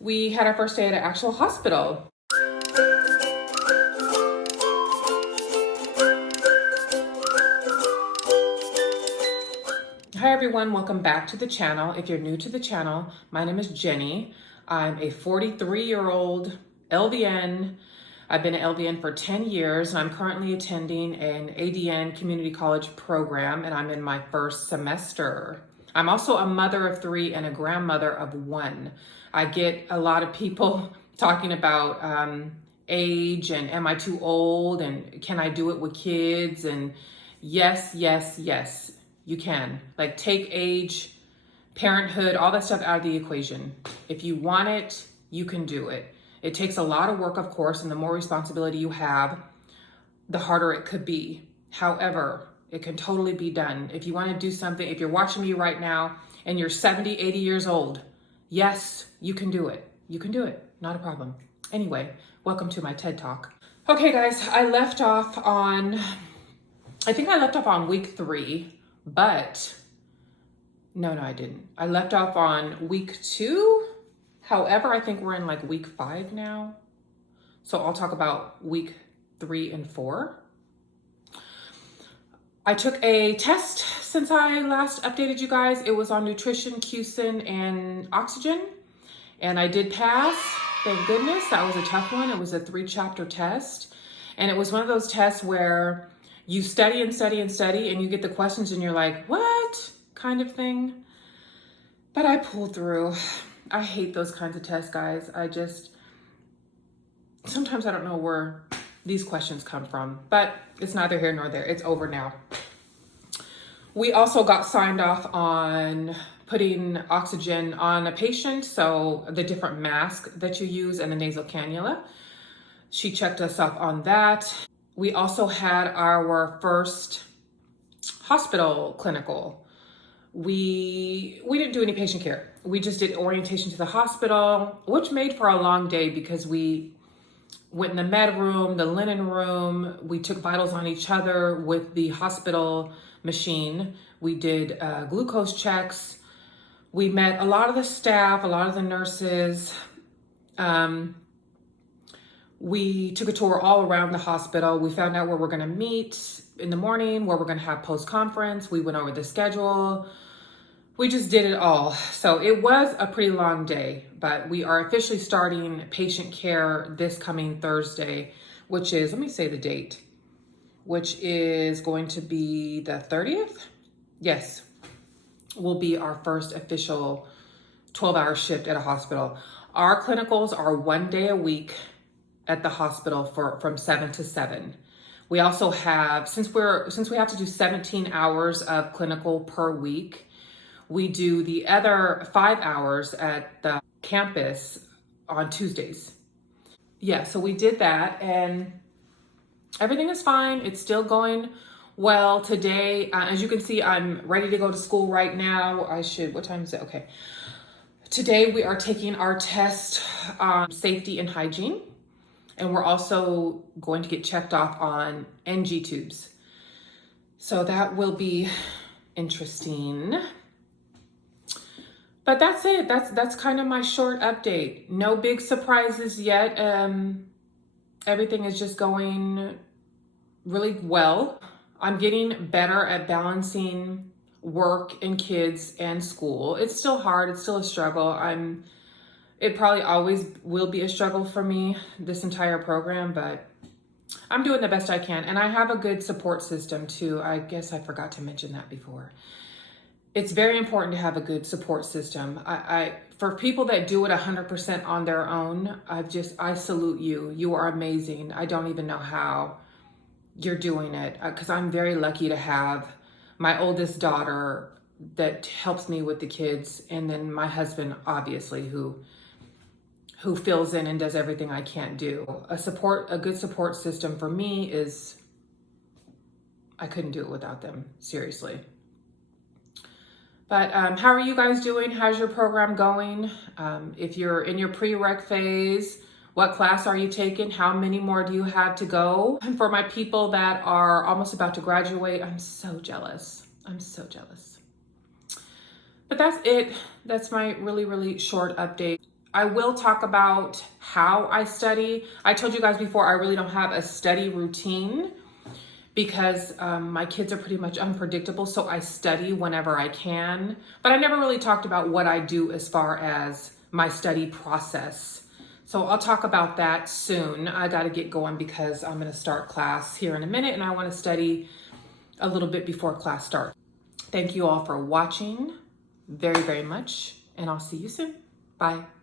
We had our first day at an actual hospital. Hi everyone, welcome back to the channel. If you're new to the channel, my name is Jenny. I'm a 43-year-old LVN. I've been an LVN for 10 years and I'm currently attending an ADN community college program and I'm in my first semester. I'm also a mother of 3 and a grandmother of 1. I get a lot of people talking about age and am I too old and can I do it with kids? And yes, you can. Like, take age, parenthood, all that stuff out of the equation. If you want it, you can do it. It takes a lot of work, of course, and the more responsibility you have, the harder it could be. However, it can totally be done. If you want to do something, if you're watching me right now and you're 70, 80 years old, yes, you can do it. You can do it. Not a problem. Anyway, welcome to my TED Talk. Okay, guys, I think I left off on week 3, but no, I didn't. I left off on week 2. However, I think we're in like week 5 now. So I'll talk about week 3 and 4. I took a test since I last updated you guys. It was on nutrition, cusin, and oxygen. And I did pass, thank goodness. That was a tough one. It was a 3-chapter test. And it was one of those tests where you study and study and study and you get the questions and you're like, what? Kind of thing. But I pulled through. I hate those kinds of tests, guys. Sometimes I don't know where these questions come from, but it's neither here nor there. It's over now. We also got signed off on putting oxygen on a patient, so the different mask that you use and the nasal cannula. She checked us off on that. We also had our first hospital clinical. We didn't do any patient care. We just did orientation to the hospital, which made for a long day because we went in the med room, the linen room. We took vitals on each other with the hospital machine. We did glucose checks. We met a lot of the staff, a lot of the nurses. We took a tour all around the hospital. We found out where we're gonna meet in the morning, where we're gonna have post-conference. We went over the schedule. We just did it all. So it was a pretty long day, but we are officially starting patient care this coming Thursday, which is, let me say the date, which is going to be the 30th. Yes, will be our first official 12-hour shift at a hospital. Our clinicals are 1 day a week at the hospital from 7 to 7. We also have, since we have to do 17 hours of clinical per week, we do the other 5 hours at the campus on Tuesdays. Yeah, so we did that and everything is fine. It's still going well. Today, as you can see, I'm ready to go to school right now. What time is it? Okay. Today we are taking our test on safety and hygiene. And we're also going to get checked off on NG tubes. So that will be interesting. But that's it. That's kind of my short update. No big surprises yet. Everything is just going really well. I'm getting better at balancing work and kids and school. It's still hard. It's still a struggle. It probably always will be a struggle for me, this entire program, but I'm doing the best I can. And I have a good support system too. I guess I forgot to mention that before. It's very important to have a good support system. For people that do it 100% on their own, I salute you. You are amazing. I don't even know how you're doing it because I'm very lucky to have my oldest daughter that helps me with the kids. And then my husband, obviously, who fills in and does everything I can't do. A good support system for me is, I couldn't do it without them, seriously. But how are you guys doing? How's your program going? If you're in your prereq phase, what class are you taking? How many more do you have to go? And for my people that are almost about to graduate, I'm so jealous. I'm so jealous. But that's it. That's my really, really short update. I will talk about how I study. I told you guys before, I really don't have a study routine because my kids are pretty much unpredictable, so I study whenever I can. But I never really talked about what I do as far as my study process. So I'll talk about that soon. I gotta get going because I'm gonna start class here in a minute and I wanna study a little bit before class starts. Thank you all for watching very, very much, and I'll see you soon. Bye.